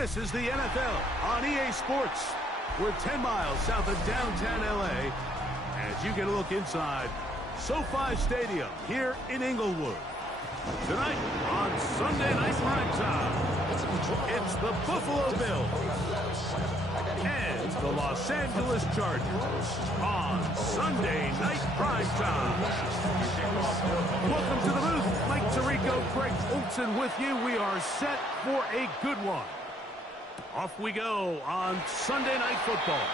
This is the NFL on EA Sports. We're 10 miles south of downtown LA as you get a look inside SoFi Stadium here in Inglewood. Tonight on Sunday Night Primetime, it's the Buffalo Bills and the Los Angeles Chargers on Sunday Night Primetime. Welcome to the booth. Mike Tirico, Greg Olson with you. We are set for a good one. Off we go on Sunday Night Football.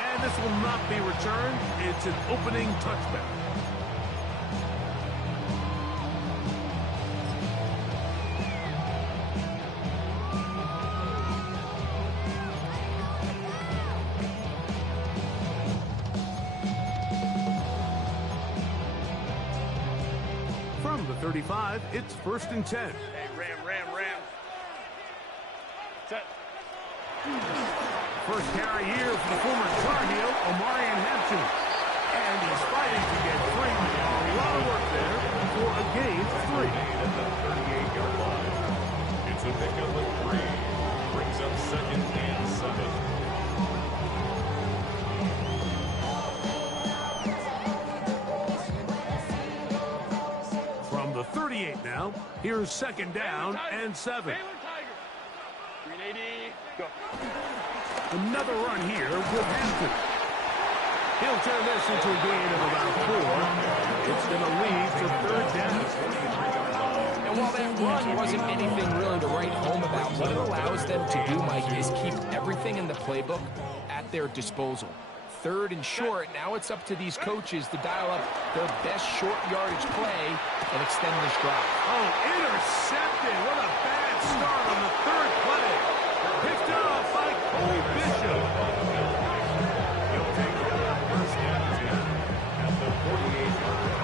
And this will not be returned. It's an opening touchback. From the 35, it's 1st and 10. Hey, Ram. Set. First carry here for the former Tar Heel, Omarion Hampton. And he's fighting to get free. A lot of work there for a gain of 3. At the 38-yard line. It's a pickup of 3. Brings up 2nd and 7. From the 38 now, here's 2nd down and 7. 380. Go. Another run here with Hampton. He'll turn this into a gain of about 4. It's going to lead to 3rd down. And while that run wasn't anything really to write home about, what it allows them to do, Mike, is keep everything in the playbook at their disposal. 3rd and short, now it's up to these coaches to dial up their best short yardage play and extend this drive. Oh, intercepted. What a bad start on the 3rd play. Picked off by Cole Bishop. He'll take over 1st and 10 at the 48-yard line.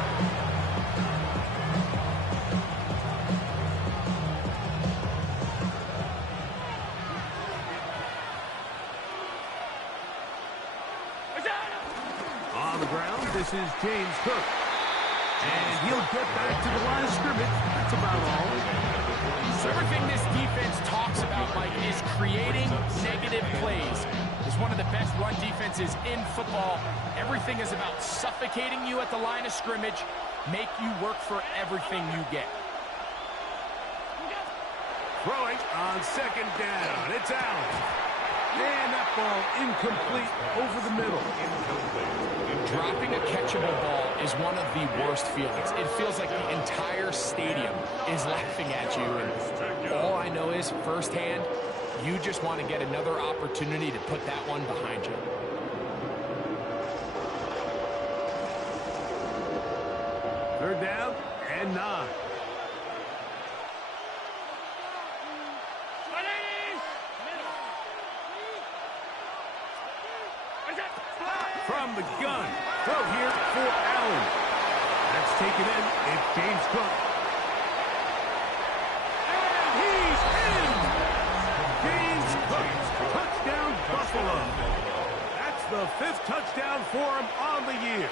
On the ground, this is James Cook. And he'll get back to the line of scrimmage. That's about all. So everything this defense talks about, Mike, is creating negative plays. It's one of the best run defenses in football. Everything is about suffocating you at the line of scrimmage, make you work for everything you get. Throwing on 2nd down. It's Allen. And that ball incomplete over the middle. Dropping a catchable ball is one of the worst feelings. It feels like the entire stadium is laughing at you. And all I know is, firsthand, you just want to get another opportunity to put that one behind you. Third down and 9. From the gun, throw here for Allen. That's taken in. It's James Cook. And he's in! James Cook, touchdown Buffalo. That's the 5th touchdown for him on the year.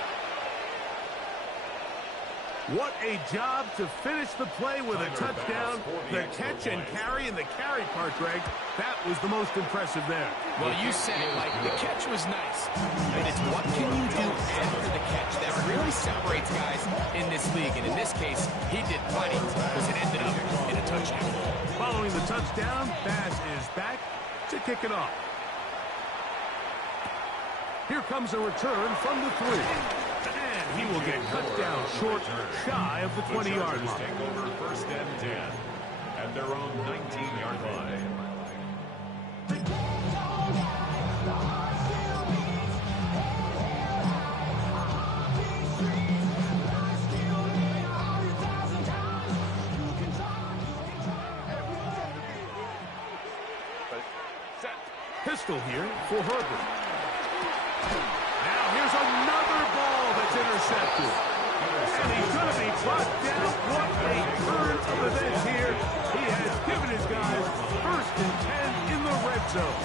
What a job to finish the play with a touchdown. The catch and carry, and the carry part, Greg, that was the most impressive there. Well, you said it, Mike. The catch was nice. But it's what can you do after the catch that really separates guys in this league. And in this case, he did plenty because it ended up in a touchdown. Following the touchdown, Bass is back to kick it off. Here comes a return from the 3. And he will get cut down short, shy of the 20-yard line. Take over 1st and 10 at their own 19-yard line. Pistol here for Herbert. Now here's another ball that's intercepted. And he's going to be brought down. What a turn of events here. He has given his guys 1st and 10 in the red zone.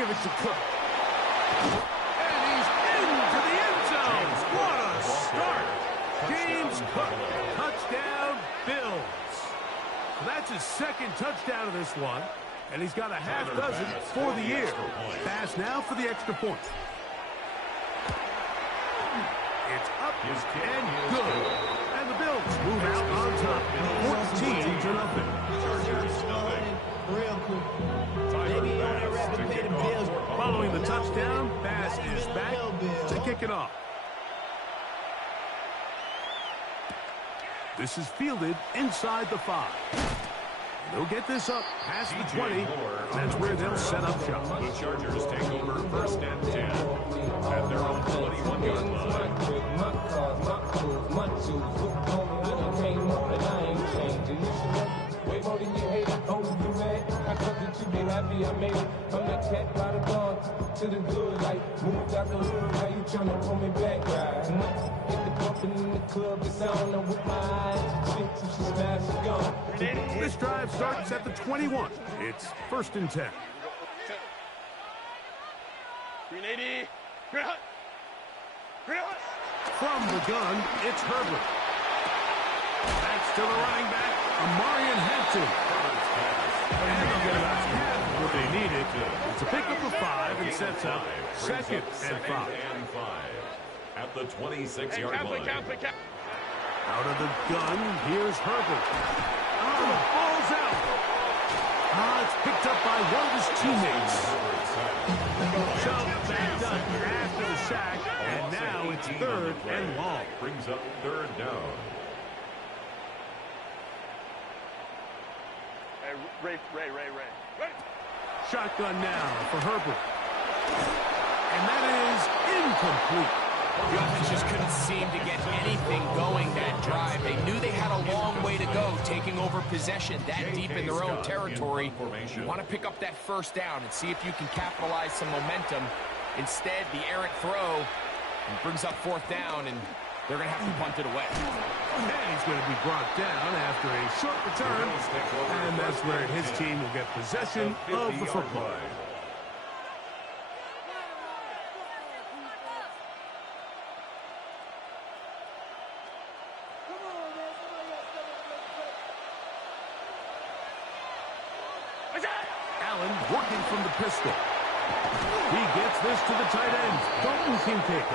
give it to Cook. And he's into the end zone. What a start. James Cook, touchdown, Bills. So that's his second touchdown of this one. And he's got a half dozen for the year. Pass now for the extra point. It's up and good. And the Bills move out on top. 14-0. Real quick. Maybe you only rather pay the bills. Following the touchdown, pass is back to kick it off. This is fielded inside the 5. They'll get this up past the 20. That's where they'll set up shop. The Chargers take over first and 10 at their own 21-yard line. Way more than you hate it, oh, you mad? I thought that you be happy I made it. From the cat by the bar to the good life. Moved out the hood, now you tryna pull me back, right? Hit the bumpin' in the club, it's on, I'm with my eyes. Chick, till she smash, she gone. This drive starts at the 21. It's first and 10. 380. From the gun, it's Herbert. That's to the running back, Amarian Hampton. And they'll get about half what they needed. It's a pickup of 5 and sets up second and 5. At the 26-yard line. Out of the gun, here's Herbert. Oh, the ball's out. It's picked up by one of his teammates. So backed up after the sack, and now it's third and long. Brings up third down. Ray. Shotgun now for Herbert. And that is incomplete. The offense just couldn't seem to get anything going that drive. They knew they had a long way to go, taking over possession that deep in their own territory. You want to pick up that first down and see if you can capitalize some momentum. Instead, the errant throw brings up fourth down, and they're going to have to punt it away. And he's going to be brought down after a short return, and that's where his team will get possession of the football. Allen working from the pistol. He gets this to the tight end, Dalton Kincaid.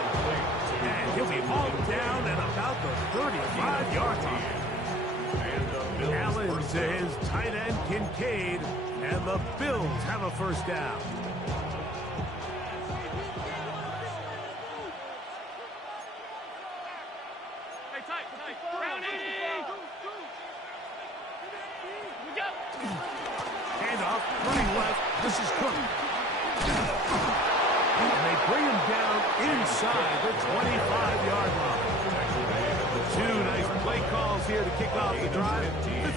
And he'll be hauled down at about the 35-yard line. Allen to his tight end, Kincaid, and the Bills have a first down. Handoff, running left. This is Cook. And they bring him down inside the 25-yard line. 2 nice play calls here to kick off the drive.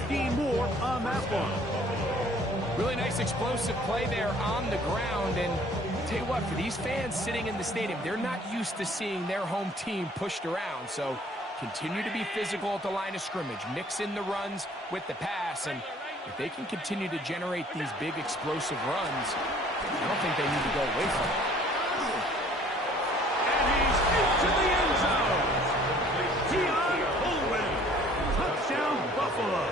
15 more on that one. Really nice explosive play there on the ground. And tell you what, for these fans sitting in the stadium, they're not used to seeing their home team pushed around. So continue to be physical at the line of scrimmage. Mix in the runs with the pass. And if they can continue to generate these big explosive runs, I don't think they need to go away from it. And he's into the end zone. Deion Holman. Touchdown, Buffalo.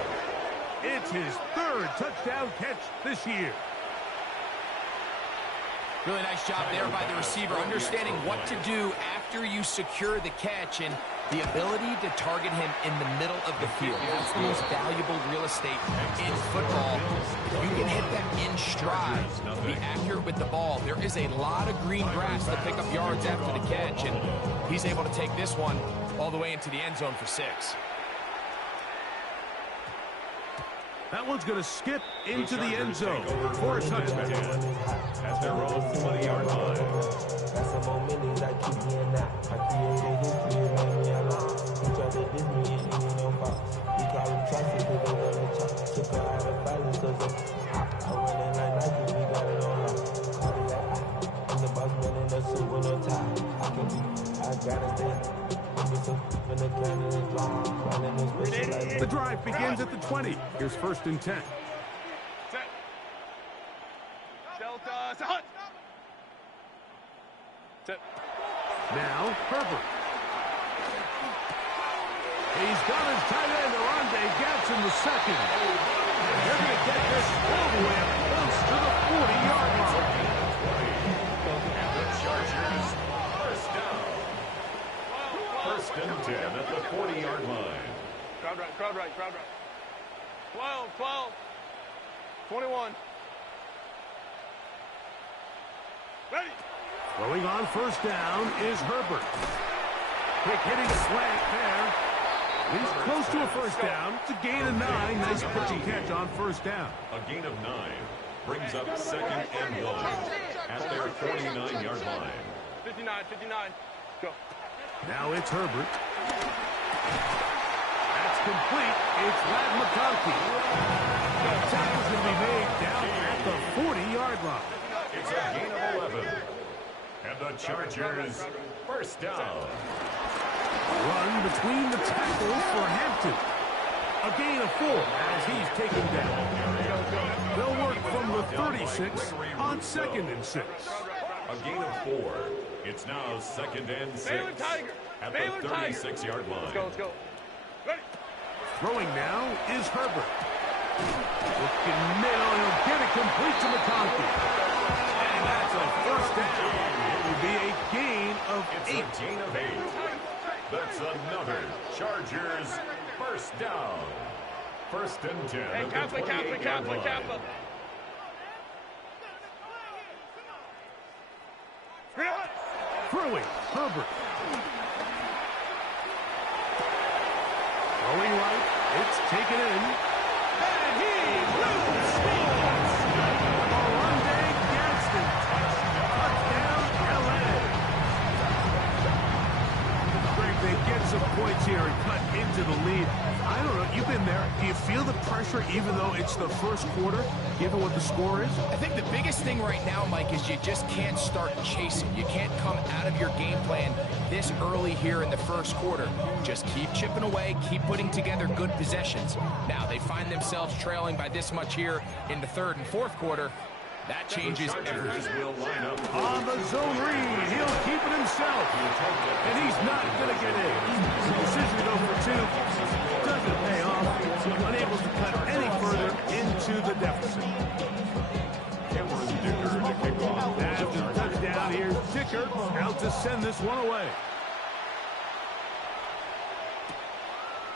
It's his third touchdown catch this year. Really nice job there by the receiver, understanding what to do after you secure the catch and the ability to target him in the middle of the field. That's the most valuable real estate in football. If you can hit them in stride, be accurate with the ball, there is a lot of green grass to pick up yards after the catch, and he's able to take this one all the way into the end zone for 6. That one's going to skip into the end zone for a touchdown. At their own 20-yard line. Got some more millions I keep getting out. I created history and made me alone. He tried to diss me and he ain't no boss. He call him traffic because they run the chop. Took her out of violence because of hot. I run it like Nike, we got it on lock. Call it like I'm the boss man in the suit with no tie. I can be, I gotta stay. The drive begins at the 20. Here's first and 10. Set. Delta. Hunt. Now, Herbert. He's got his tight end, Arande Gadsden, the second. And they're going to get this all the way up close to the 40-yard line. And the Chargers, first down. First and 10 at the 40-yard line. Crowd right, crowd right, crowd right. 12, 12, 21. Ready. Throwing on first down is Herbert. Quick hitting slant there. He's close to a first down. It's a gain of 9. Nice pitch and catch on first down. A gain of 9 brings up second and 1 at their 49-yard line. 59, 59. Go. Now it's Herbert. That's complete. It's Ladd McConkey. The tackle's going to be made down at the 40-yard line. It's a gain of 11. And the Chargers, first down. Run between the tackles for Hampton. A gain of 4 as he's taken down. They'll work from the 36 on second and 6. A gain of 4. It's now second and 6 at the 36-yard line. Let's go. Ready. Throwing now is Herbert. Looking middle, he'll get it complete to McConkey. And that's a first down. It will be a gain of 8. It's a gain of 8. That's another Chargers first down. First and 10 Hey, at the Kappa, 28-yard line. Kappa. Throwing, Herbert. Throwing right, it's taken in. And he will scores! Arande Gadsden. Touchdown, L.A. Greg, they get some points here and cut into the lead. I don't know, you've been there. Do you feel the pressure even though it's the first quarter, given what the score is? I think the biggest thing right now, Mike, is you just can't start chasing. You can't come out of your game plan this early here in the first quarter. Just keep chipping away, keep putting together good possessions. Now, they find themselves trailing by this much here in the third and fourth quarter. That changes everything. Will line up On the zone read, he'll keep it himself. And he's not going to get in. Decision to go for 2. Doesn't pay off. Unable to cut any further into the deficit. After the touchdown, here's Dicker out to send this one away.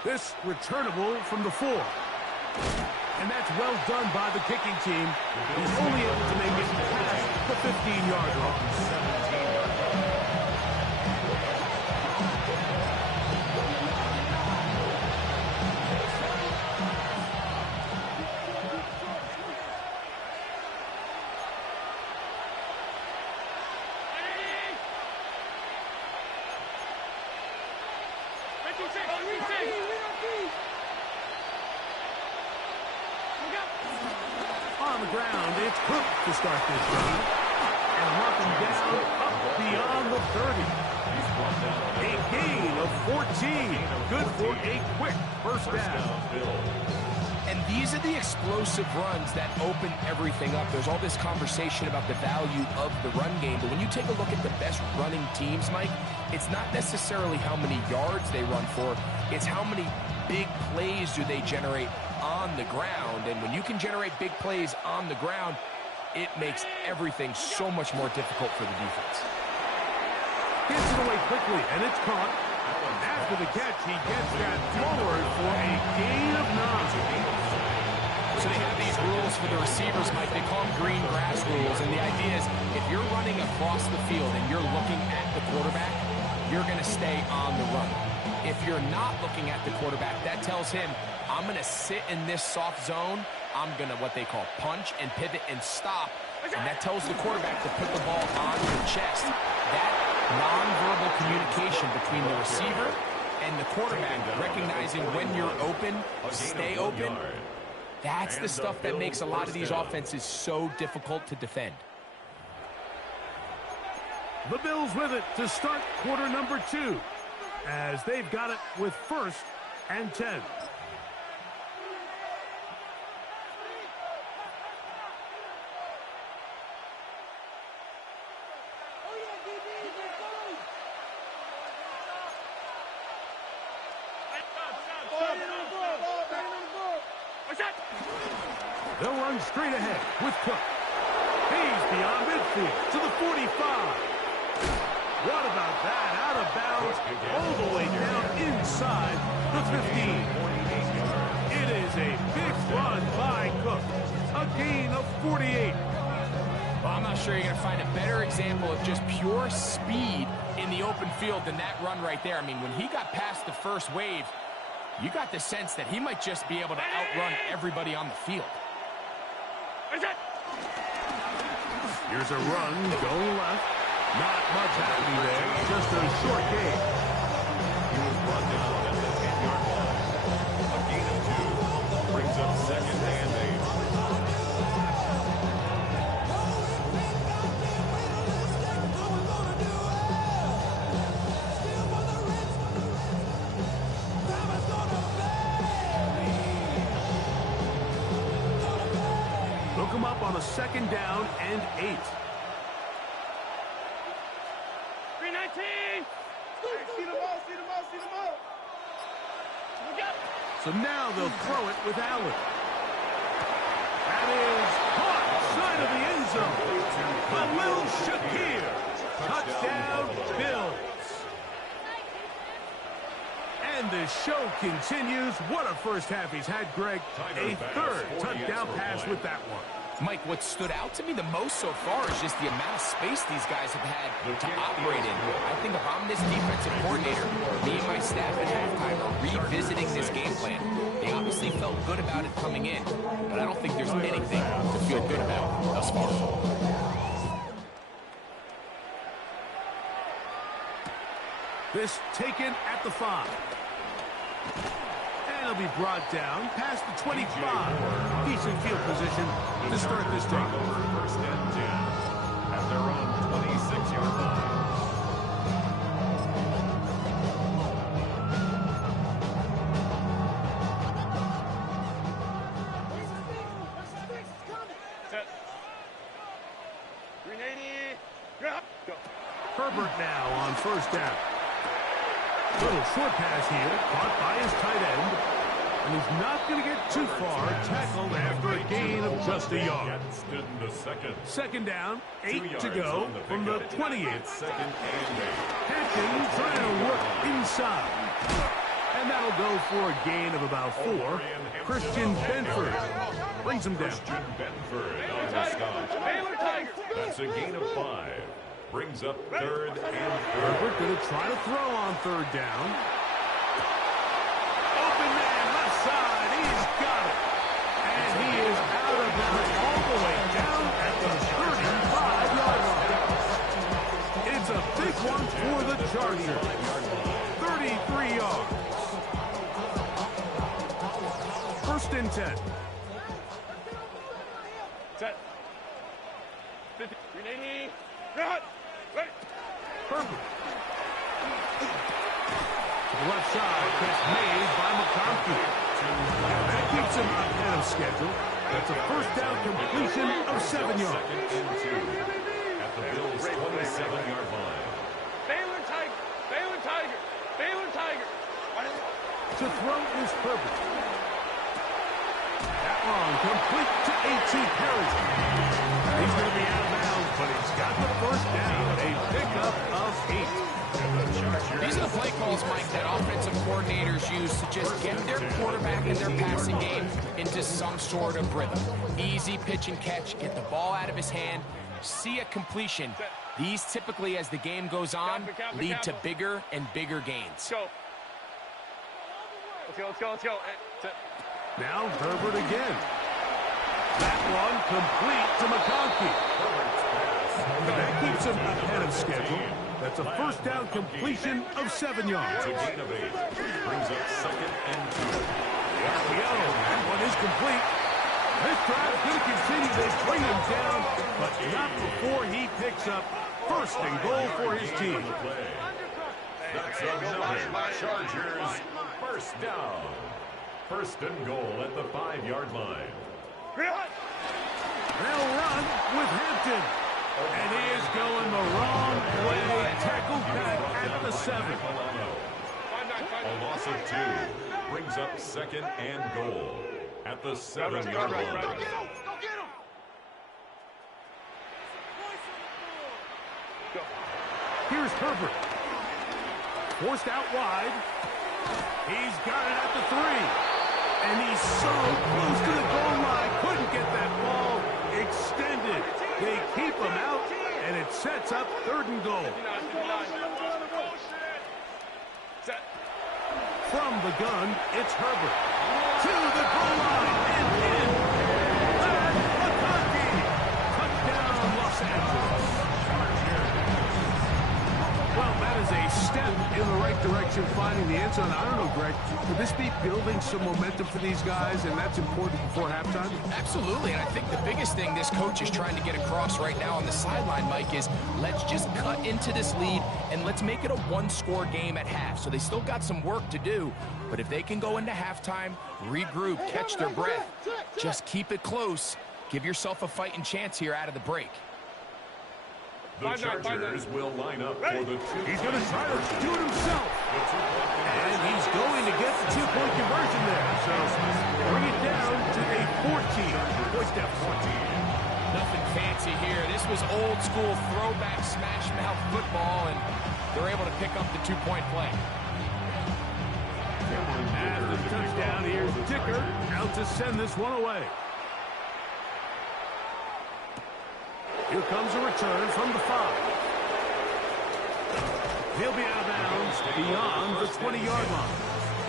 This returnable from the 4. And that's well done by the kicking team. He's only able to make it past the 15-yard line. On the ground, it's Cook to start this drive. And working down up beyond the 30. A gain of 14. Good for a quick first down. And these are the explosive runs that open everything up. There's all this conversation about the value of the run game, but when you take a look at the best running teams, Mike, it's not necessarily how many yards they run for, it's how many big plays do they generate on the ground. And when you can generate big plays on the ground, it makes everything so much more difficult for the defense. Gets it away quickly, and it's caught. After the catch, he gets that forward for a gain of 9. So they have these rules for the receivers, Mike. They call them green grass rules. And the idea is if you're running across the field and you're looking at the quarterback, you're going to stay on the run. If you're not looking at the quarterback, that tells him, I'm going to sit in this soft zone. I'm going to what they call punch and pivot and stop. And that tells the quarterback to put the ball on your chest. That nonverbal communication between the receiver and the quarterback, recognizing when you're open, stay open, that's the stuff that makes a lot of these offenses so difficult to defend. The Bills with it to start quarter number 2, as they've got it with 1st and 10. They'll run straight ahead with Cook. He's beyond midfield to the 45. What about that? Out of bounds, all the way down inside the 15. It is a big run by Cook. A gain of 48. Well, I'm not sure you're going to find a better example of just pure speed in the open field than that run right there. I mean, when he got past the first wave, you got the sense that he might just be able to outrun everybody on the field. Here's a run going left. Not much happening there. Just a short gain. He was brought down at the 10-yard line. A gain of 2 brings up second and 8. Look him up on a second down and 8. 319. See the ball, see the ball, see the ball. So now they'll throw it with Allen. That is caught side of the end zone. Khalil Shakir. Touchdown, Bills. And the show continues. What a first half he's had, Greg. A third touchdown pass with that one. Mike, what stood out to me the most so far is just the amount of space these guys have had to operate in. I think if I'm this defensive coordinator, me and my staff at halftime are revisiting this game plan. They obviously felt good about it coming in, but I don't think there's anything to feel good about thus far. This taken at the 5. And he'll be brought down past the 25. Decent field position to start this drive. First and 10 at their own 26-yard line. Herbert now on first down. Little short pass here, caught by his tight end. And he's not going to get too far, tackled after a gain of just a yard. Second down, 8 to go from the 28. Hampton trying to work inside. And that'll go for a gain of about 4. Christian Benford brings him down. Christian Benford on the stop. That's a gain of 5. Brings up third and 4. Herbert going to try to throw on third down. Open man, left side. He's got it. And he is out of bounds all the way down at the 35-yard line. It's a big one for the Chargers. 33 yards. First and 10. Set. 50. 380. Cut. Herbert. To the left side, catch made by McConkey. And that keeps him ahead of schedule. That's a first down completion of 7 yards. Second and 2 at the Bills' 27-yard line. Baylor Tiger. Baylor Tiger. Baylor Tiger. To throw is Herbert. That long, complete to A.T. Perry. He's going to be out of bounds, but he's got the first down. A pickup of 8. These are the play calls, Mike, that offensive coordinators use to just get their quarterback and their passing game into some sort of rhythm. Easy pitch and catch, get the ball out of his hand, see a completion. These typically, as the game goes on, lead to bigger and bigger gains. Let's go. Now Herbert again. That one complete to McConkey. And that keeps him ahead of schedule. That's a first down completion of 7 yards. A gain of 8. Brings up second and 2. That one is complete. This drive is going to continue. They bring him down, but not before he picks up first and goal for his team. That's another Chargers first down. First and goal at the 5-yard line. They'll run with Hampton. And he is going the wrong way. Tackled back at the 7. A loss of 2 brings up second and goal at the 7-yard line. Go get him! Go. Here's Herbert. Forced out wide. He's got it at the 3. And he's so close to the goal line. Couldn't get that ball extended. They keep him out, and it sets up 3rd and goal. Set. From the gun, it's Herbert. To the goal line and in. That's McConkey. Touchdown, Los Angeles. Well, that is a step in the right direction, finding the end zone. I don't know, Greg, could this be building some momentum for these guys, and that's important before halftime? Absolutely, and I think the biggest thing this coach is trying to get across right now on the sideline, Mike, is let's just cut into this lead and let's make it a one-score game at half. So they still got some work to do, but if they can go into halftime, regroup, catch their breath, just keep it close, give yourself a fighting chance here out of the break. The Chargers will line up for the 2-point He's going to try to do it himself. And he's going to get the 2-point conversion there. So bring it down to a 14. What's that, 14? Nothing fancy here. This was old school throwback smash mouth football, and they're able to pick up the 2-point play. After the touchdown, here's Dicker out to send this one away. Here comes a return from the 5. He'll be out of bounds beyond the 20-yard line.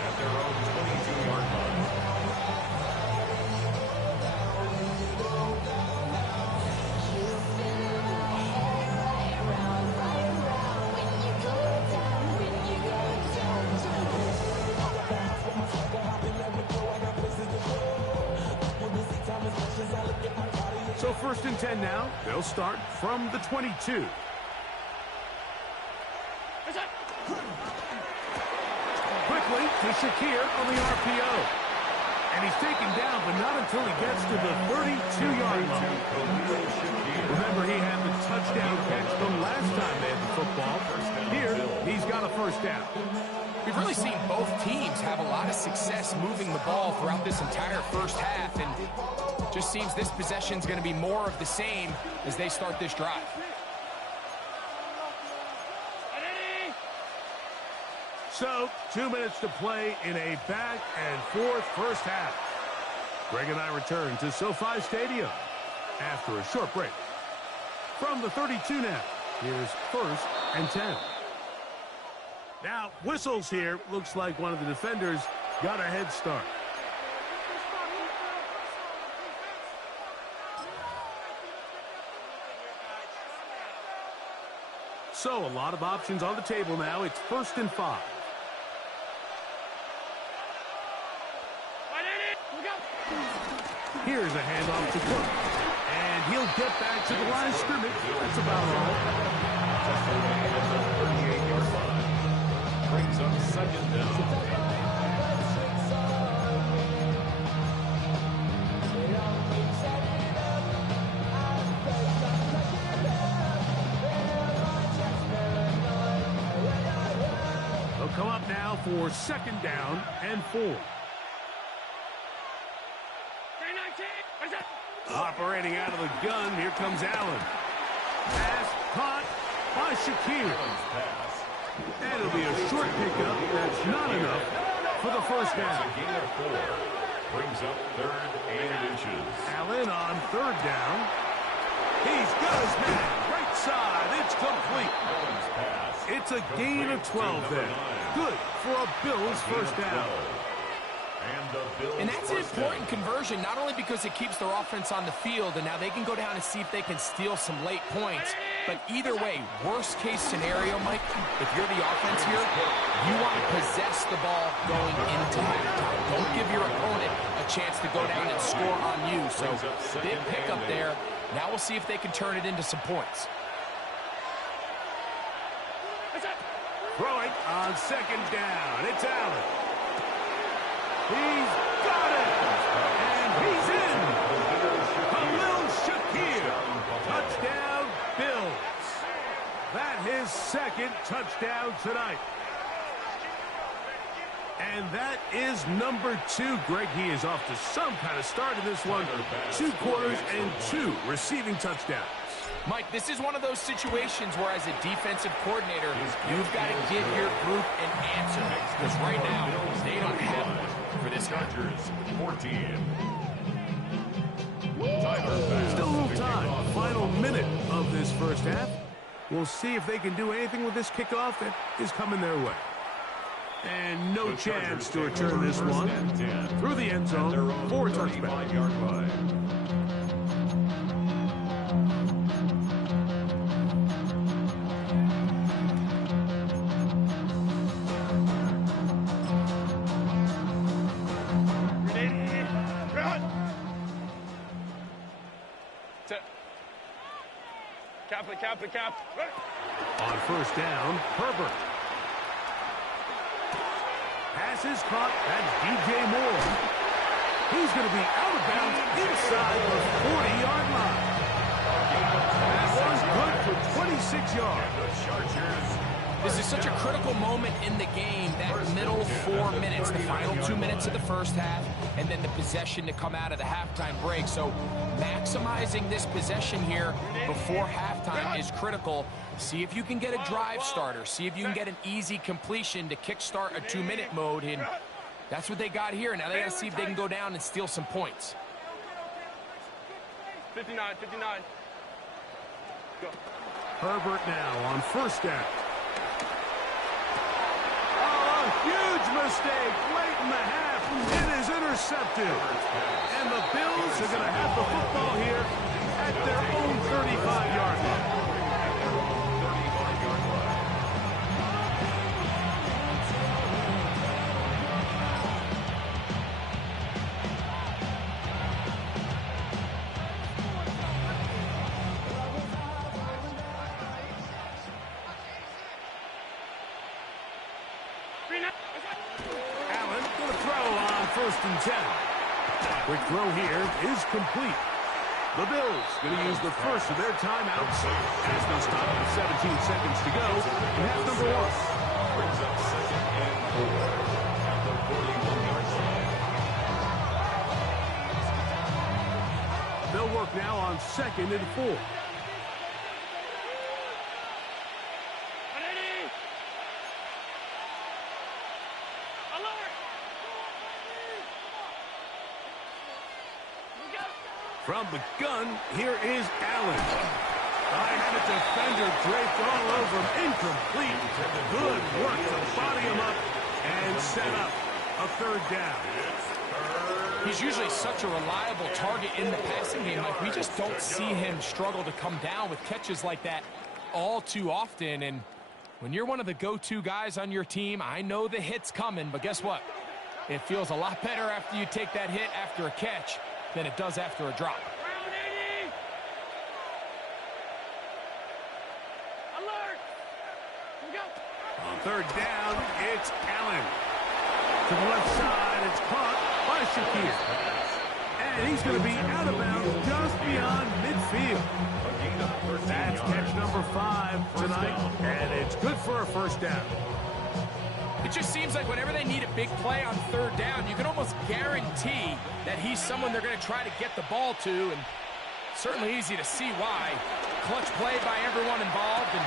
At their own 22-yard line. So 1st and 10 now. They'll start from the 22. Quickly to Shakir on the RPO. And he's taken down, but not until he gets to the 32-yard line. Remember, he had the touchdown catch the last time they had the football. Here, he's got a 1st down. We've really seen both teams have a lot of success moving the ball throughout this entire first half, and just seems this possession's going to be more of the same as they start this drive. So, 2 minutes to play in a back-and-forth first half. Greg and I return to SoFi Stadium after a short break. From the 32 now, here's 1st and 10. Now, whistles here. Looks like one of the defenders got a head start. So, a lot of options on the table now. It's 1st and 5. Here's a handoff to Cook. And he'll get back to the line of scrimmage. That's about all. Brings up 2nd down. They'll come up now for 2nd down and 4. Operating out of the gun, here comes Allen. Pass caught by Shakir. And it'll be a short pickup. That's not enough for the 1st down. A gain of 4. Brings up 3rd and inches. Allen on 3rd down. He's got his man. Right side. It's complete. It's a gain of 12 there. Good for a Bills 1st down. And that's an important conversion, not only because it keeps their offense on the field, and now they can go down and see if they can steal some late points. But either way, worst case scenario, Mike, if you're the offense here, you want to possess the ball going into halftime. Don't give your opponent a chance to go down and score on you. So big pickup there. Now we'll see if they can turn it into some points. Throwing on 2nd down. It's Allen. He's got it. And he's in. Khalil Shakir. Touchdown, Bills. That his 2nd touchdown tonight. And that is number 2. Greg, he is off to some kind of start in this one. 2 quarters and 2 receiving touchdowns. Mike, this is one of those situations where as a defensive coordinator, you've got to give your group an answer. Because right now, they don't have one for this Chargers 14. Still a little time. Final minute of this first half. We'll see if they can do anything with this kickoff that is coming their way. And no chance to return this one through the end zone for a touchback. Cap. On first down, Herbert. Pass is caught. That's DJ Moore. He's going to be out of bounds inside the 40-yard line. That one's good for 26 yards. This is such a critical moment in the game, that middle 4 minutes, the final 2 minutes of the first half, and then the possession to come out of the halftime break. So maximizing this possession here before halftime is critical. See if you can get a drive starter. See if you can get an easy completion to kickstart a 2-minute mode. And that's what they got here. Now they got to see if they can go down and steal some points. 59. Go. Herbert now on first down. Oh, a huge mistake late in the half. It is intercepted. And the Bills are going to have the football here at their own 35-yard line. Allen going to throw on first and 10. Quick throw here is complete. The Bills going to use the first of their timeouts as they stop with 17 seconds to go in half number 1. Brings up 2nd and 4 at the 41-yard line. They'll work now on 2nd and 4. From the gun, here is Allen. I had a defender draped all over him. Incomplete. Good work to body him up and set up a 3rd down. He's usually such a reliable target in the passing game. Like, we just don't see him struggle to come down with catches like that all too often. And when you're one of the go-to guys on your team, I know the hit's coming, but guess what? It feels a lot better after you take that hit after a catch than it does after a drop. On 3rd down, it's Allen. To the left side, it's caught by Shakir. And he's going to be out of bounds just beyond midfield. That's catch number 5 tonight, and it's good for a 1st down. It just seems like whenever they need a big play on 3rd down, you can almost guarantee that he's someone they're going to try to get the ball to, and certainly easy to see why. Clutch play by everyone involved and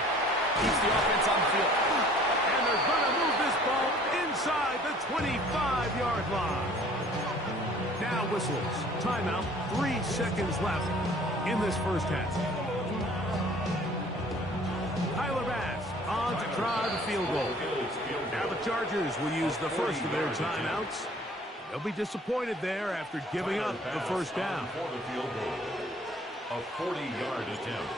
keeps the offense on the field. And they're going to move this ball inside the 25-yard line. Now whistles. Timeout. 3 seconds left in this first half. Tyler Bass on to try the field goal. Now the Chargers will use the first of their timeouts. They'll be disappointed there after giving up the 1st down. For the field goal. A 40-yard attempt.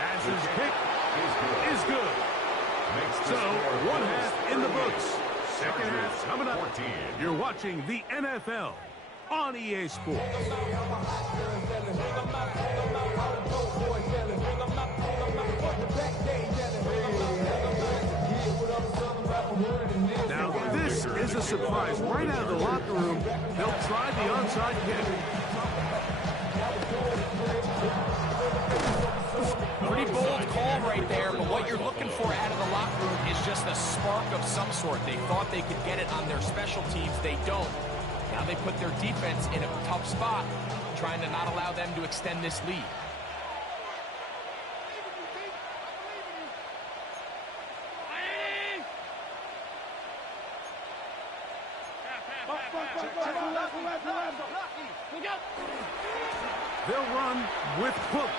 As his pick is good. So, 1 half in the books. 2nd half coming up. You're watching the NFL on EA Sports. Now, this is a surprise. Right out of the locker room, they'll try the onside kick. Pretty bold call right there, but what you're looking for out of the locker room is just a spark of some sort. They thought they could get it on their special teams. They don't. Now they put their defense in a tough spot, trying to not allow them to extend this lead. They'll run with Cook.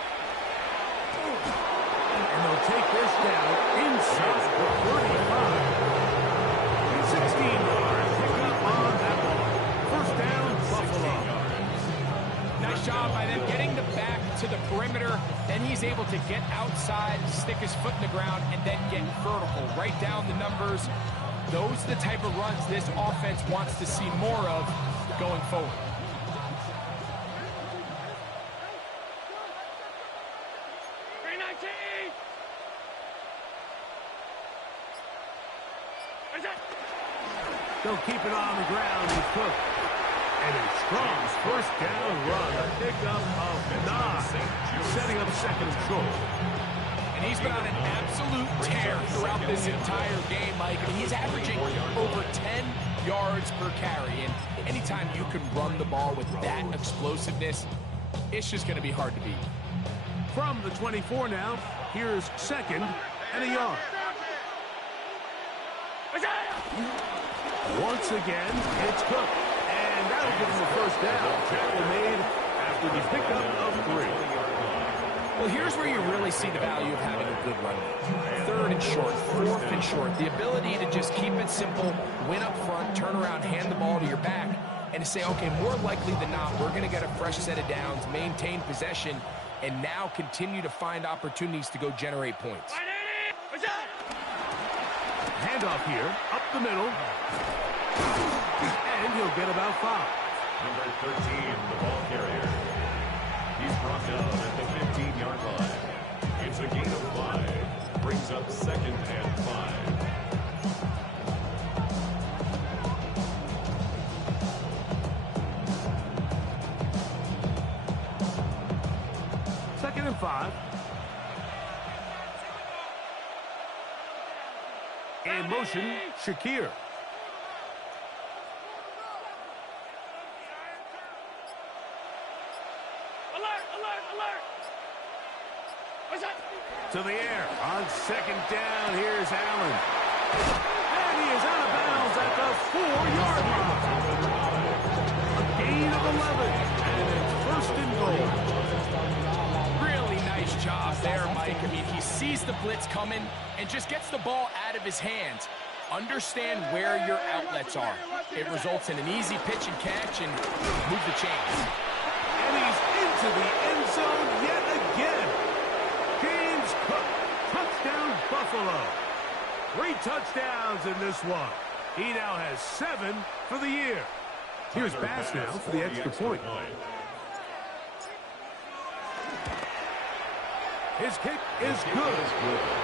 And they'll take this down inside the 35. 16-yard pickup on that one. First down, Buffalo. Nice job by them getting the back to the perimeter. Then he's able to get outside, stick his foot in the ground, and then get vertical. Right down the numbers. Those are the type of runs this offense wants to see more of going forward. They'll keep it on the ground with Cook. And a strong first down run. A pickup of 9. Setting up second and short. And he's been on an absolute tear throughout this entire game, Mike. I mean, he's averaging over 10 yards per carry. And anytime you can run the ball with that explosiveness, it's just going to be hard to beat. From the 24 now, here's second and a yard. Once again, it's Cook. And that'll give him the first down. Tackle made after the pickup of 3. Well, here's where you really see the value of having a good run. Third and short, fourth and short. The ability to just keep it simple, win up front, turn around, hand the ball to your back, and to say, okay, more likely than not, we're going to get a fresh set of downs, maintain possession, and now continue to find opportunities to go generate points. Handoff here, up the middle. And he'll get about 5. Number 13, the ball carrier. He's brought down at the 15-yard line. It's a gain of 5. Brings up second and 5. Second and 5. In motion, Shakir. To the air on second down. Here's Allen. And he is out of bounds at the 4-yard line. A gain of 11. And it's first and goal. Really nice job there, Mike. I mean, he sees the blitz coming and just gets the ball out of his hands. Understand where your outlets are. It results in an easy pitch and catch and move the chains. And he's into the end zone yet again. Cook, touchdown Buffalo. 3 touchdowns in this one. He now has 7 for the year. Here's Bass now for the extra point. His kick is good.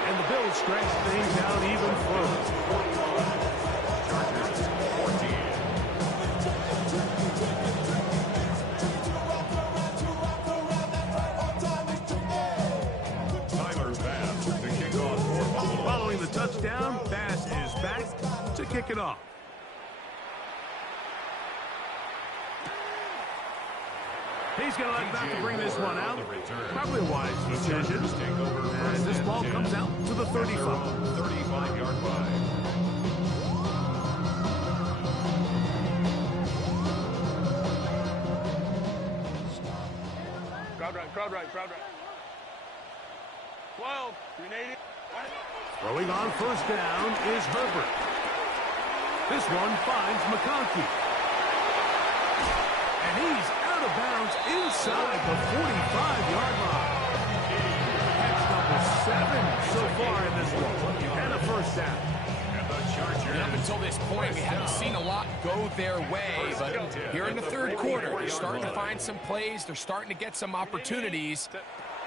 And the Bills stretch things out even further. Chargers 14. Following the touchdown, Bass is back to kick it off. He's going to like not to bring this one out. Probably a wise decision. And this ball comes out to the 35. 35-yard line. Crowd right, crowd right, crowd right. 12, 380. Throwing on first down is Herbert. This one finds McConkey. And he's out of bounds inside the 45-yard line. Catch number 7 so far in this one. And a first down. And up until this point, we haven't seen a lot go their way, but here in the third quarter, they're starting to find some plays. They're starting to get some opportunities.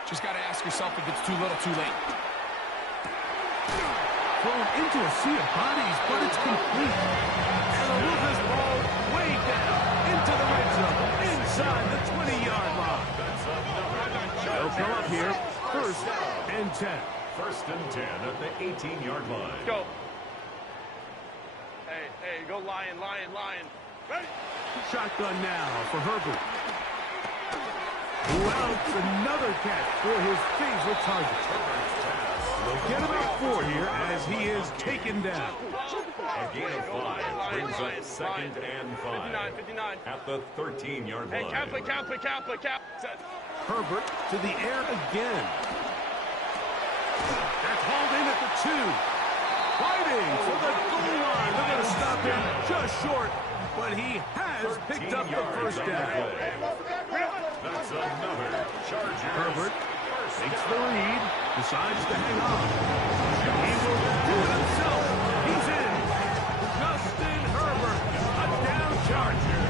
Just got to ask yourself if it's too little, too late. Thrown into a sea of bodies, but it's complete. And they'll move this ball way down into the red zone, inside the 20-yard line. They'll come up here, first and 10. First and 10 at the 18-yard line. Go. Hey, go lion. Ready? Shotgun now for Herbert. Well, it's another catch for his favorite target. They'll get about 4 here as he is taken down. A gain of 5 brings up second and 5 59. at the 13-yard line. Hey, cap. Set. Herbert to the air again. That's hauled in at the 2. Fighting for the goal line. They're going to stop him just short, but he has picked up the first down. That's another Chargers. Herbert takes the lead, decides to hang on. He will do it himself. He's in. Justin Herbert, a down Charger.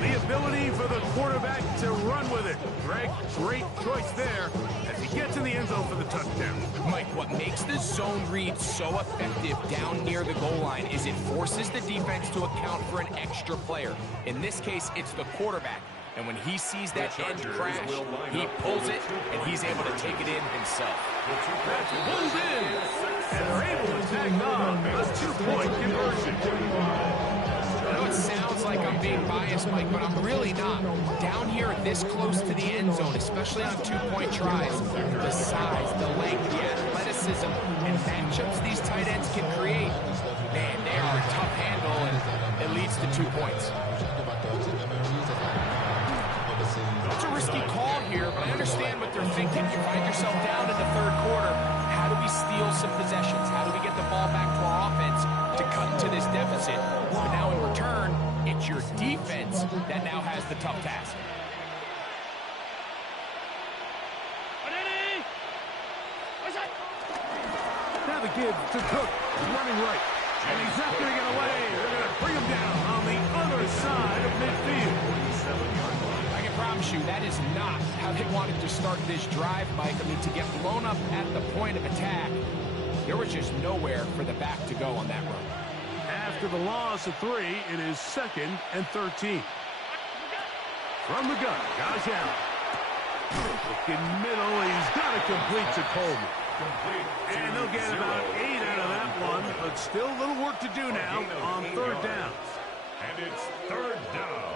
The ability for the quarterback to run with it. Greg, great choice there as he gets in the end zone for the touchdown. Mike, what makes the zone read so effective down near the goal line is it forces the defense to account for an extra player. In this case, it's the quarterback. And when he sees that edge crash, he pulls it, and he's able to take it in himself. That's pulled in, and they're able to tag on a 2-point conversion. I know it sounds like I'm being biased, Mike, but I'm really not. Down here this close to the end zone, especially on 2-point tries, the size, the length, the athleticism, and matchups these tight ends can create, man, they are a tough handle, and it leads to 2 points. It's a risky call here, but I understand what they're thinking. You find yourself down in the third quarter. How do we steal some possessions? How do we get the ball back to our offense to cut into this deficit? But now in return, it's your defense that now has the tough task. Now the give to Cook, running right. And he's not going to get away. They're going to bring him down on the other side of midfield. I can promise you that is not how they wanted to start this drive, Mike. I mean, to get blown up at the point of attack, there was just nowhere for the back to go on that run. After the loss of 3, it is 2nd and 13. From the gun, Josh Allen. Looking middle, he's got to complete to Coleman. And they'll get about 8 out of that one, but still a little work to do now on 3rd down. And it's 3rd down.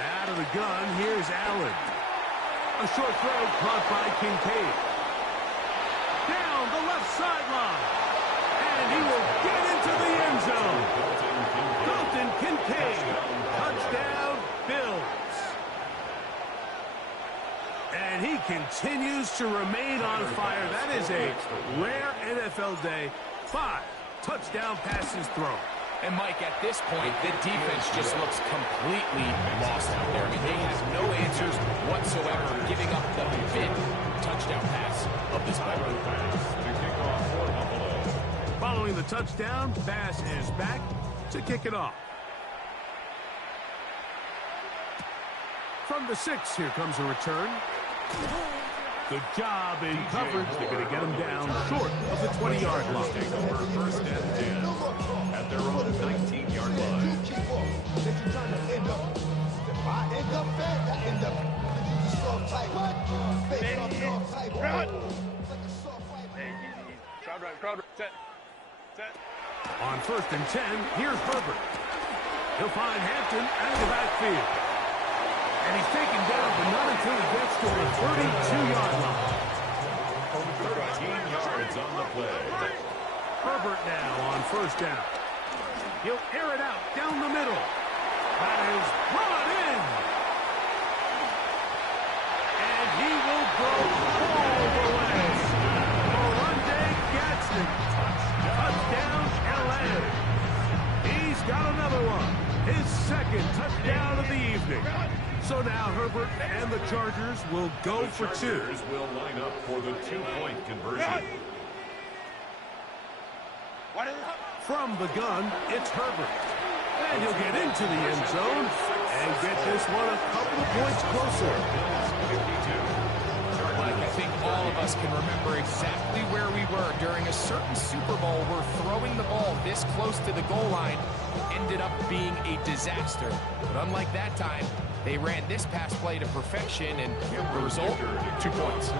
Out of the gun, here's Allen. A short throw caught by Kincaid. Down the left sideline. And he will get into the end zone. Dalton Kincaid. Touchdown, Bills. And he continues to remain on fire. That is a rare NFL day. 5 touchdown passes thrown. And, Mike, at this point, the defense just looks completely lost out there. I mean, they have no answers whatsoever, giving up the 5th touchdown pass of this play. Following the touchdown, Bass is back to kick it off. From the 6, here comes a return. Good job in coverage. They're going to get him down short of the 20-yard line. Take over 1st and 10 at their own 19-yard line. Crowd right. Set. On 1st and 10, here's Herbert. He'll find Hampton out of the backfield. And he's taken down, but not until he gets to the 32-yard line. 13 yards on the play. Herbert now on 1st down. He'll air it out down the middle. That is brought in. And he will go all the way. Morande Gadsden. Touchdown, L.A. He's got another one. His 2nd touchdown of the evening. So now Herbert and the Chargers will go for 2. The Chargers will line up for the 2-point conversion. From the gun, it's Herbert. And he'll get into the end zone And get this one a couple of points closer. Mike, I think all of us can remember exactly where we were during a certain Super Bowl where throwing the ball this close to the goal line ended up being a disaster. But unlike that time, they ran this pass play to perfection, and the result, 2 points.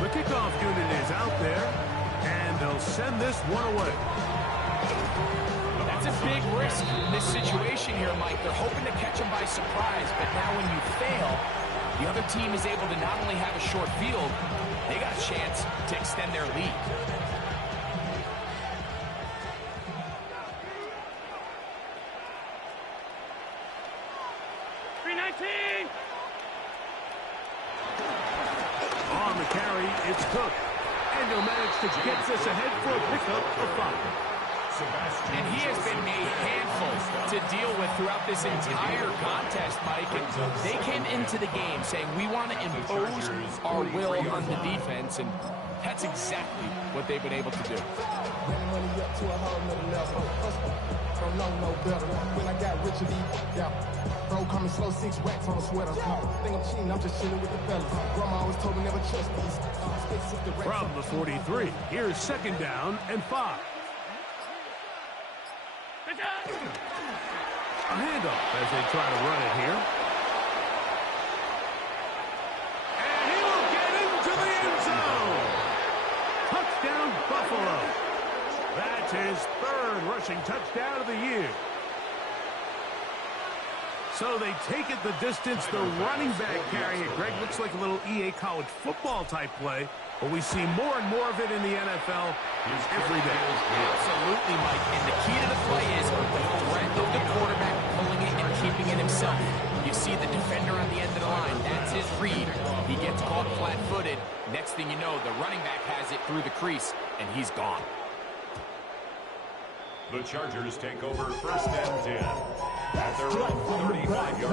The kickoff unit is out there, and they'll send this one away. That's a big risk in this situation here, Mike. They're hoping to catch them by surprise, but now when you fail, the other team is able to not only have a short field, they got a chance to extend their lead. On the carry, it's Cook. And he'll manage to get this ahead for a pickup of 5. And he has been a handful to deal with throughout this entire contest, Mike. And they came into the game saying, we want to impose our will on the defense, and that's exactly what they've been able to do. Don't know no better. When I got rich and bro, coming slow, 6 racks on a sweater. Think I'm cheating, I'm just chilling with the fellas. Grandma always told me never trust these. From the 43, here's 2nd down and 5. A handoff as they try to run it here. And he will get into the end zone. Touchdown, Buffalo. That's his 3rd rushing touchdown of the year. So they take it the distance. The running back carrying it. Greg, looks like a little EA college football type play, but we see more and more of it in the NFL every day. Absolutely, Mike. And the key to the play is the threat of the quarterback pulling it and keeping it himself. You see the defender on the end of the line. That's his read. He gets caught flat-footed. Next thing you know, the running back has it through the crease, and he's gone. The Chargers take over 1st and 10 at their own 35-yard line.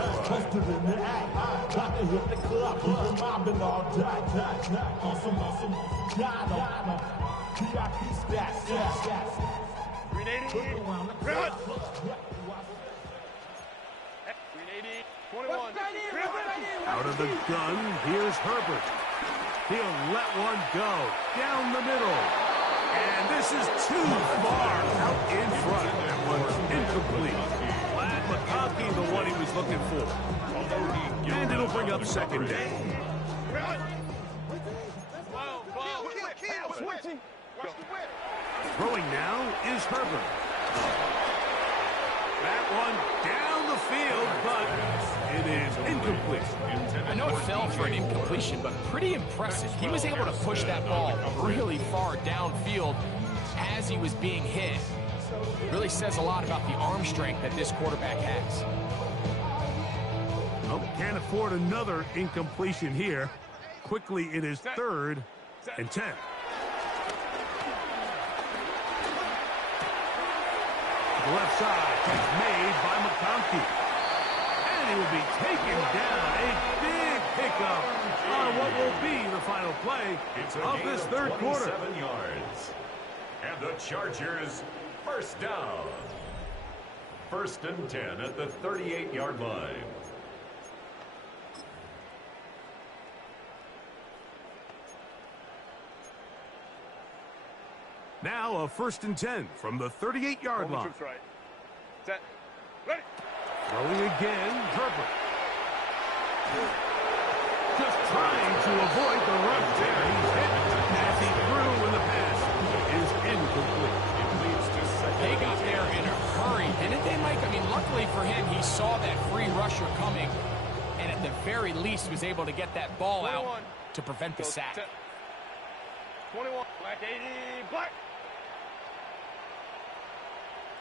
Out of the gun, here's Herbert. He'll let one go down the middle. And this is too far out in front. That one's incomplete. Glad McConkey, the one he was looking for. And it'll bring up 2nd down. Throwing now is Herbert. That one down the field, but it is incomplete. I know it fell for an incompletion, but pretty impressive. He was able to push that ball really far downfield as he was being hit. Really says a lot about the arm strength that this quarterback has. Oh, can't afford another incompletion here. Quickly, it is 3rd and 10. The left side, catch made by McConkey. And he will be taken down. A big pickup on what will be the final play of this 3rd quarter. 7 yards. And the Chargers 1st down. 1st and 10 at the 38-yard line. Now a 1st and 10 from the 38-yard line. Right. Set. Ready. Throwing again, Herbert. Just trying to avoid the rush there. He's hit as he threw when the pass is incomplete. It leads to 2nd. They got there in a hurry, didn't they, Mike? I mean, luckily for him, he saw that free rusher coming, and at the very least was able to get that ball out to prevent the sack. 21. Black 80. Black.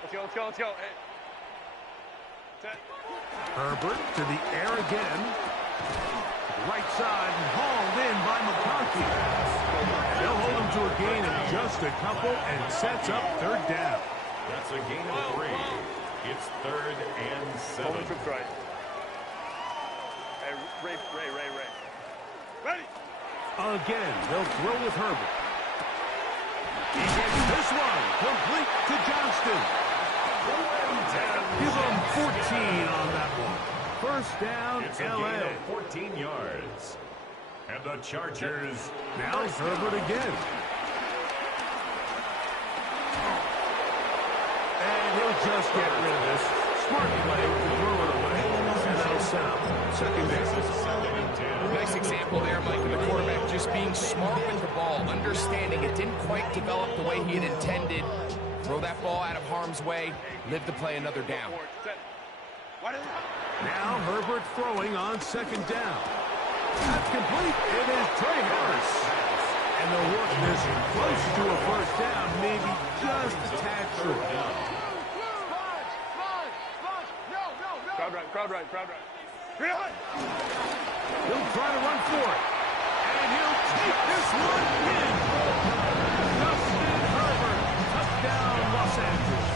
Let's go, let's go, let's go. Hey. Set. Herbert to the air again. Right side and hauled in by McConkey. They'll hold him to a gain of just a couple and sets up 3rd down. That's a gain of 3. It's 3rd and 7. Right. Hey, Ray. Ready. Again, they'll throw with Herbert. He gets this one complete to Johnston. Give them 14 on that one. First down, It's a gain LA. of 14 yards. And the Chargers. Now Herbert again. And he'll just get rid of this. Smart play to throw it away. And that'll set up second down. Nice example there, Mike, of the quarterback just being smart with the ball, understanding it didn't quite develop the way he had intended. Throw that ball out of harm's way, live to play another down. Now Herbert throwing on second down. That's complete. It is Trey Harris. And they'll work this close to a first down, maybe just a tad short. Crowd right. He'll try to run for it. And he'll take this one in. Justin Herbert, touchdown Los Angeles.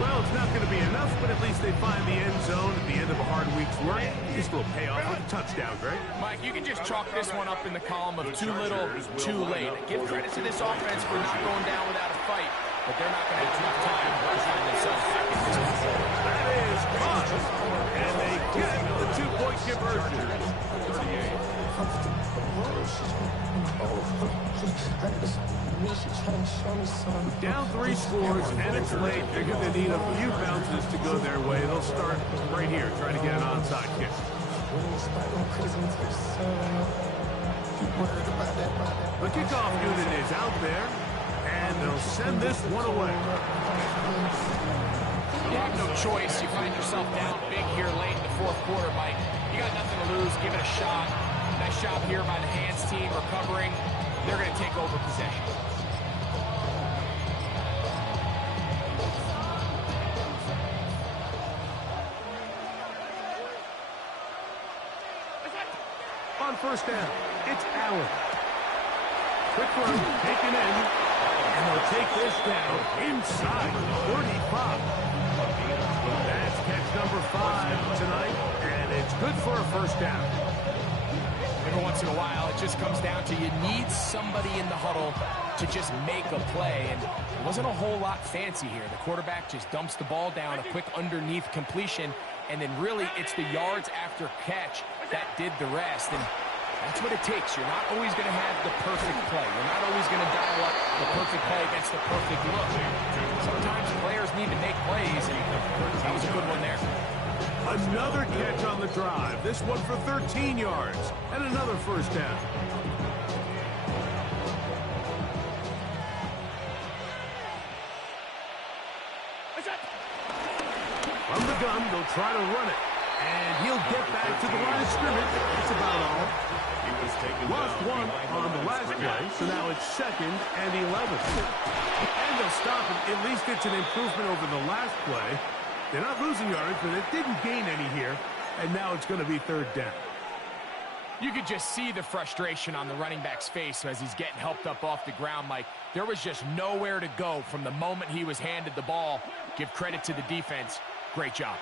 Well, it's not going to be enough, but at least they find the end zone at the end of a hard week's work. This will pay off with a touchdown, Greg. Mike, you can just chalk this one up in the column of too little, too late. Give credit to this offense for not going down without a fight, but they're not going to have enough time to find themselves back in this one. That is caught. And they get the two-point conversion. Down 3 scores, and it's late. They're going to need a few bounces to go their way. They'll start right here, trying to get an onside kick. The kickoff unit is out there, and they'll send this one away. You have no choice. You find yourself down big here late in the fourth quarter, Mike. You got nothing to lose. Give it a shot. Nice job here by the hands team recovering. They're going to take over possession. On first down, it's Allen. Quick run, taken in, and they'll take this down inside 35. That's catch number 5 tonight, and it's good for a first down. Every once in a while, it just comes down to you need somebody in the huddle to just make a play, and it wasn't a whole lot fancy here. The quarterback just dumps the ball down, a quick underneath completion, and then really it's the yards after catch that did the rest, and that's what it takes. You're not always going to have the perfect play. You're not always going to dial up the perfect play against the perfect look. Sometimes players need to make plays, and that was a good one there. Another catch on the drive. This one for 13 yards and another first down. From the gun, they'll try to run it. And he'll get back to the line of scrimmage. That's about all. Lost one on the last play, so now it's 2nd and 11. And they'll stop it. At least it's an improvement over the last play. They're not losing yards, but it didn't gain any here. And now it's going to be 3rd down. You could just see the frustration on the running back's face as he's getting helped up off the ground, Mike. There was just nowhere to go from the moment he was handed the ball. Give credit to the defense. Great job.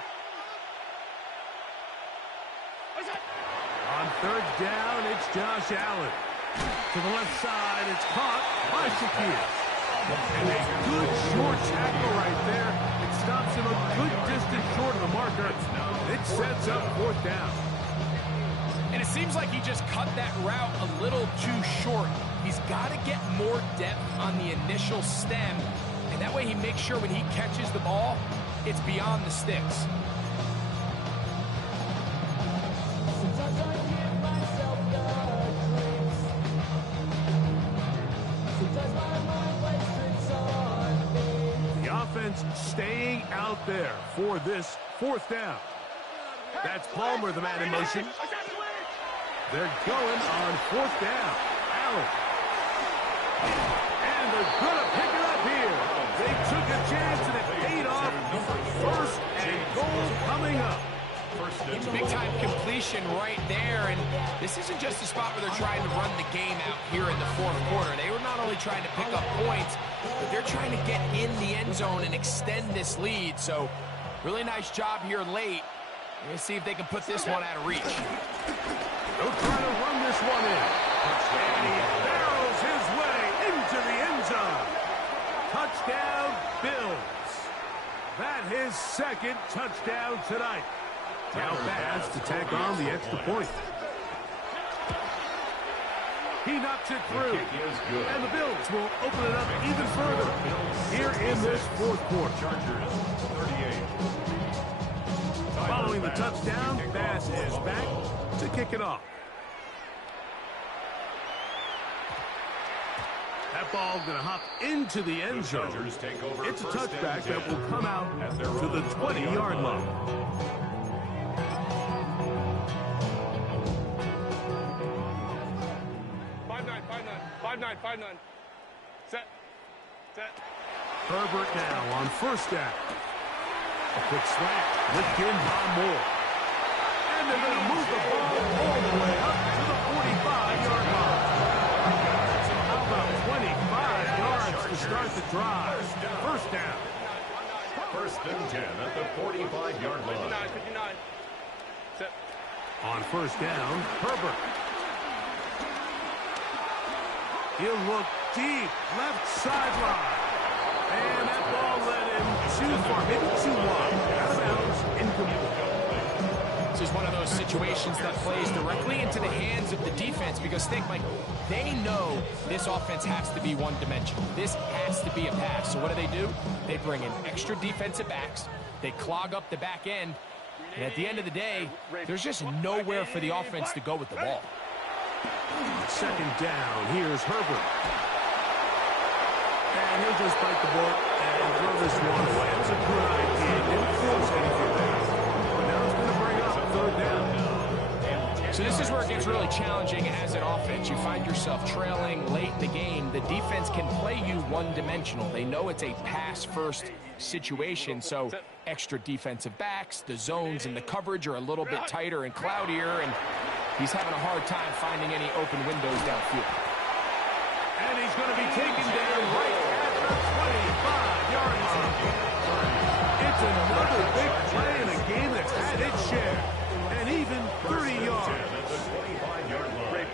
On 3rd down, it's Josh Allen. To the left side, it's caught by Shakir. And a good short tackle right there. It stops him a good distance short of the marker. It sets up 4th down. And it seems like he just cut that route a little too short. He's got to get more depth on the initial stem. And that way he makes sure when he catches the ball, it's beyond the sticks. Staying out there for this 4th down. That's Palmer, the man in motion. They're going on 4th down. Allen. And they're going to pick it up here. They took a chance and it paid off. 1st and goal coming up. Big-time completion right there, and this isn't just a spot where they're trying to run the game out here in the 4th quarter. They were not only trying to pick up points, but they're trying to get in the end zone and extend this lead. So, really nice job here late. We're going to see if they can put this one out of reach. They'll try to run this one in. And he barrels his way into the end zone. Touchdown, Bills. That his second touchdown tonight. Now Bass to tack on the extra point. He knocks it through. And the Bills will open it up even further here in this fourth quarter. Chargers 38. Following the touchdown, Bass is back to kick it off. That ball going to hop into the end zone. It's a touchback that will come out to the 20-yard line. Five nine. Set. Herbert now on first down. A quick slant licked in by Moore. And they're going to move the ball all the way up to the 45-yard line. How about 25 yards to start the drive? First down. First and 10 at the 45-yard line. 59. Set. On first down, Herbert. He'll look deep, left sideline. And that ball led him too far, maybe too wide. Out of bounds, incomplete. This is one of those situations that plays directly into the hands of the defense because think, Mike, they know this offense has to be one-dimensional. This has to be a pass. So what do? They bring in extra defensive backs. They clog up the back end. And at the end of the day, there's just nowhere for the offense to go with the ball. Second down, here's Herbert. And he'll just bite the bullet and throw this one away. It was a good idea. Didn't force anything there. But now it's going to bring up third down. So this is where it gets really challenging as an offense. You find yourself trailing late in the game. The defense can play you one-dimensional. They know it's a pass-first situation, so extra defensive backs, the zones and the coverage are a little bit tighter and cloudier, and he's having a hard time finding any open windows downfield. And he's going to be taken down right at the 25-yard line. It's another big play in a game that's had its share. And even 30 yards.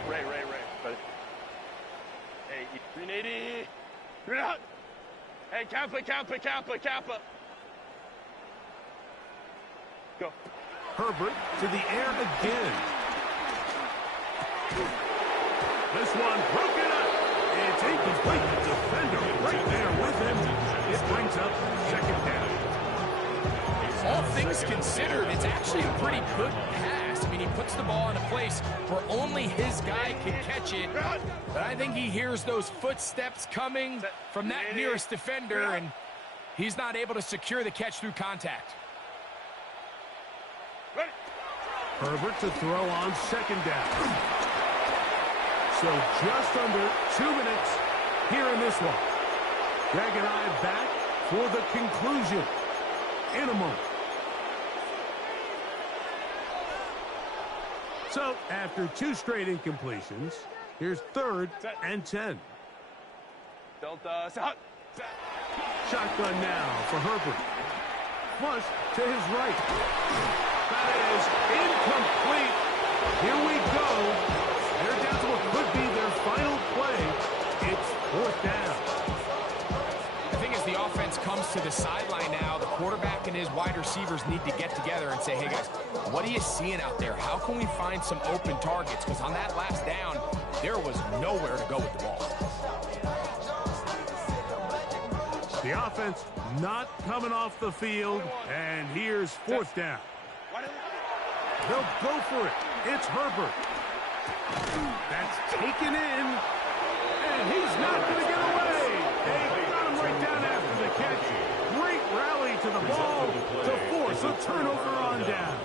Ray. But, hey, 380. You're out. Hey, Kappa. Go. Herbert to the air again. This one broken up. It's incomplete. The defender right there with him. It brings up second down. All things considered, it's actually a pretty good pass. I mean, he puts the ball in a place where only his guy can catch it. But I think he hears those footsteps coming from that nearest defender, and he's not able to secure the catch through contact. Herbert to throw on second down. So just under 2 minutes here in this one. Greg and I back for the conclusion in a moment. So after 2 straight incompletions, here's third and 10. Delta. Set. Shotgun now for Herbert. Flush to his right. That is incomplete. Here we go. They're down to what could be their final play. It's fourth down. I think as the offense comes to the sideline now, the quarterback and his wide receivers need to get together and say, hey, guys, what are you seeing out there? How can we find some open targets? Because on that last down, there was nowhere to go with the ball. The offense not coming off the field, and here's fourth down. They'll go for it. It's Herbert. That's taken in, and he's not going to get away. They got him right down after the catch. Great rally to the ball to force a turnover on down.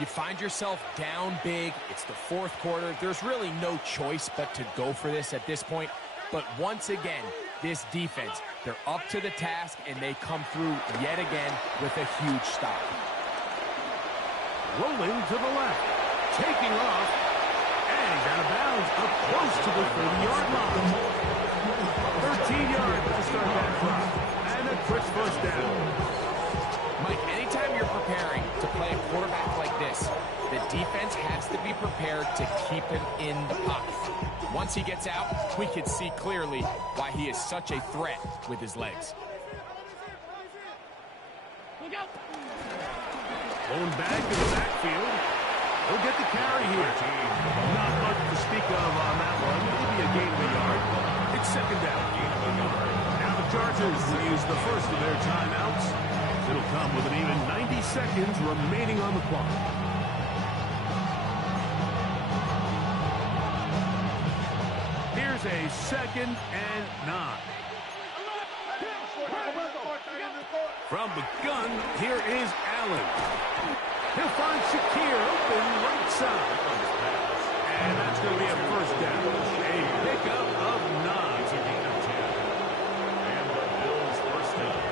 You find yourself down big. It's the fourth quarter. There's really no choice but to go for this at this point. But once again, this defense, they're up to the task, and they come through yet again with a huge stop. Rolling to the left, taking off, and he's out of bounds up close to the 30-yard line. 13 yards to start that drive, and a quick first down. Mike, anytime you're preparing to play a quarterback like this, the defense has to be prepared to keep him in the pocket. Once he gets out, we can see clearly why he is such a threat with his legs. Blown back in the backfield. He'll get the carry here. Not much to speak of on that one. Maybe a gain of a yard. It's second down. Now the Chargers will use the first of their timeouts. It'll come with an even 90 seconds remaining on the clock. Here's a 2nd and 9. From the gun, here is Allen. He'll find Shakir open right side. And that's going to be a first down. A pickup of 9. It's a gain of 10. And the Bills first down.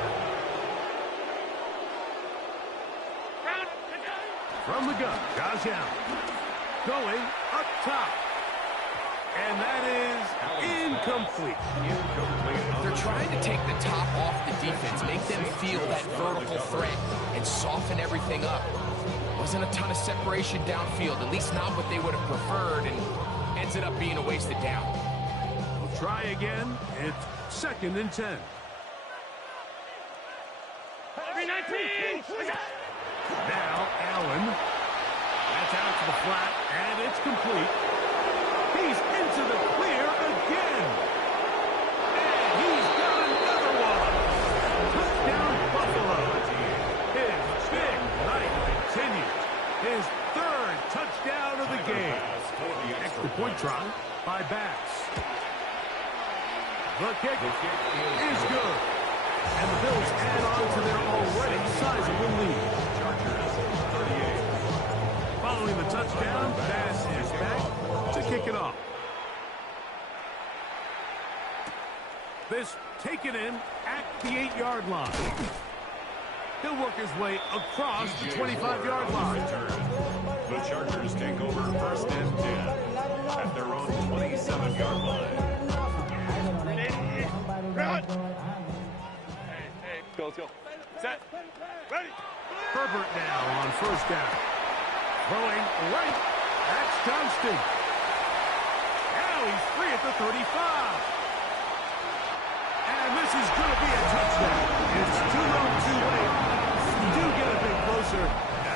From the gun, Josh Allen. Going up top. And that is incomplete. They're trying to take the top off the defense, make them feel that vertical threat, and soften everything up. Wasn't a ton of separation downfield, at least not what they would have preferred, and ended up being a wasted down. We'll try again. It's 2nd and 10. Now Allen. That's out to the flat, and it's complete. He's into the clear again. And he's got another one. Touchdown, Buffalo. His big night continues. His 3rd touchdown of the game. Extra point try by Bass. The kick is good. And the Bills add on to their already sizable lead. Following the touchdown, Bass is back to kick it off. This taken in at the 8-yard line. He'll work his way across the 25-yard line. The Chargers take over 1st and 10 at their own 27-yard line. Hey, let's go. Set. Ready. Herbert now on 1st down. Throwing right. That's Johnston. Now he's free at the 35. And this is going to be a touchdown. It's too low, too late. We do get a bit closer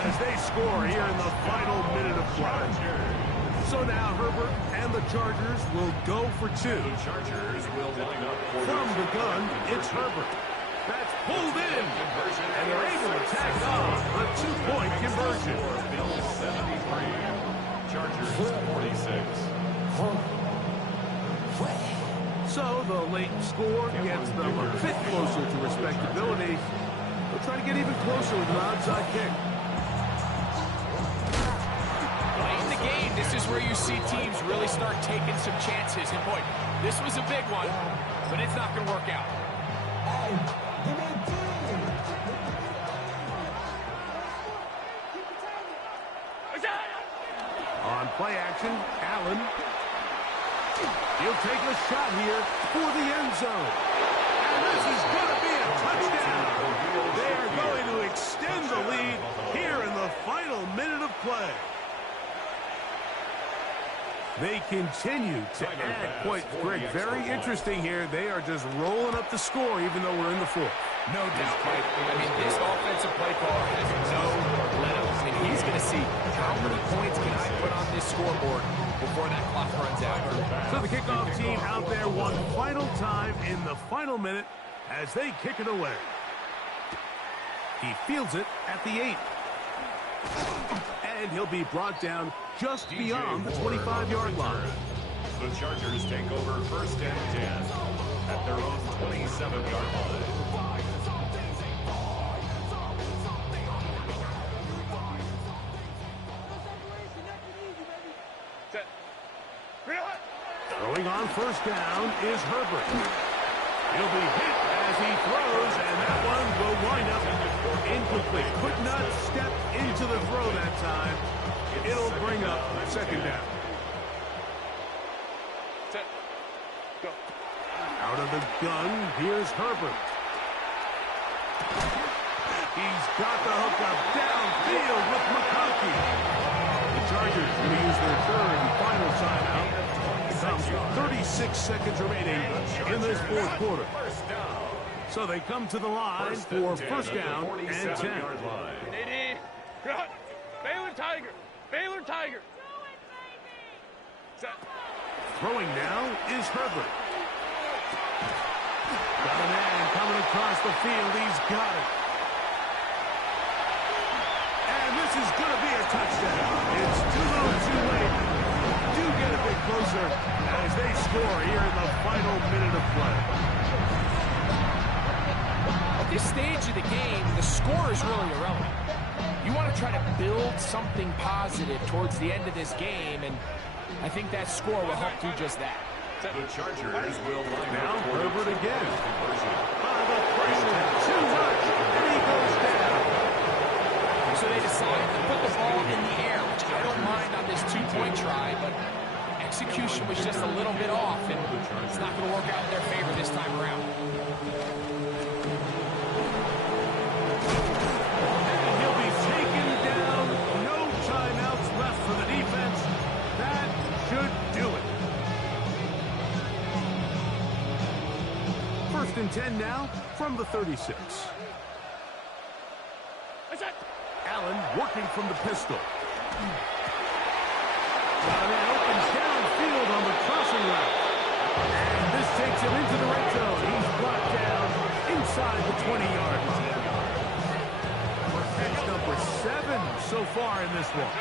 as they score here in the final minute of play. So now Herbert and the Chargers will go for 2. The Chargers will line up for From the gun, it's Herbert. That's pulled in. And they're able to tack on a 2-point conversion. Bills 73. Chargers 46. So the late score gets them a bit closer to respectability. They'll try to get even closer with an onside kick. Late in the game, this is where you see teams really start taking some chances. And boy, this was a big one, but it's not going to work out. On play action, Allen. He'll take a shot here for the end zone. And this is going to be a touchdown. They are going to extend the lead here in the final minute of play. They continue to add points. Greg, very interesting here. They are just rolling up the score even though we're in the 4th. No doubt, Mike. I mean, this offensive play caller has no let-ups, and he's going to see how many points can I put on this scoreboard before that clock runs out. So the kickoff team out there one final time in the final minute as they kick it away. He fields it at the 8. And he'll be brought down just beyond the 25-yard line. The Chargers take over 1st and 10 at their own 27-yard line. Throwing on 1st down is Herbert. He'll be hit as he throws, and that one will wind up incomplete. Could not step into the throw that time. It'll bring up 2nd down. Set. Go. Out of the gun, here's Herbert. He's got the hookup downfield with McConkey. The Chargers going to use their third and final timeout. It comes 36 seconds remaining in this fourth quarter. So they come to the line for first down and 10. Baylor Tiger. Baylor Tiger. Set. Throwing now is Herbert. Got a man coming across the field. He's got it. And this is going to be a touchdown. It's too little too late. Do get a bit closer as they score here in the final minute of play. At this stage of the game, the score is really irrelevant. You want to try to build something positive towards the end of this game, and I think that score will help do just that. The Chargers will line Now up for Herbert again. conversion. The pressure, too much, and he goes down. So they decided to put the ball in the air, which I don't mind on this two-point try, but execution was just a little bit off, and it's not going to work out in their favor this time around. And he'll be taken down. No timeouts left for the defense. That should do it. First and 10 now from the 36. Allen working from the pistol. Got a man opens downfield on the crossing route. And this takes him into the red zone. He's brought down inside the 20-yard line. Catch number 7 so far in this one.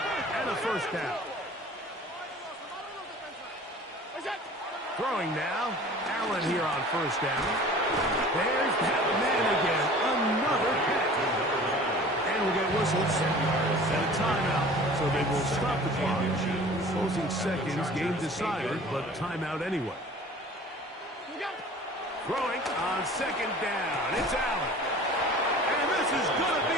And a first down. Throwing now. Allen here on first down. There's that man again. Another catch. And we'll get whistled. And a timeout. So they will stop the clock. Closing seconds. Game decided, but timeout anyway. Throwing on second down. It's Allen. And this is going to be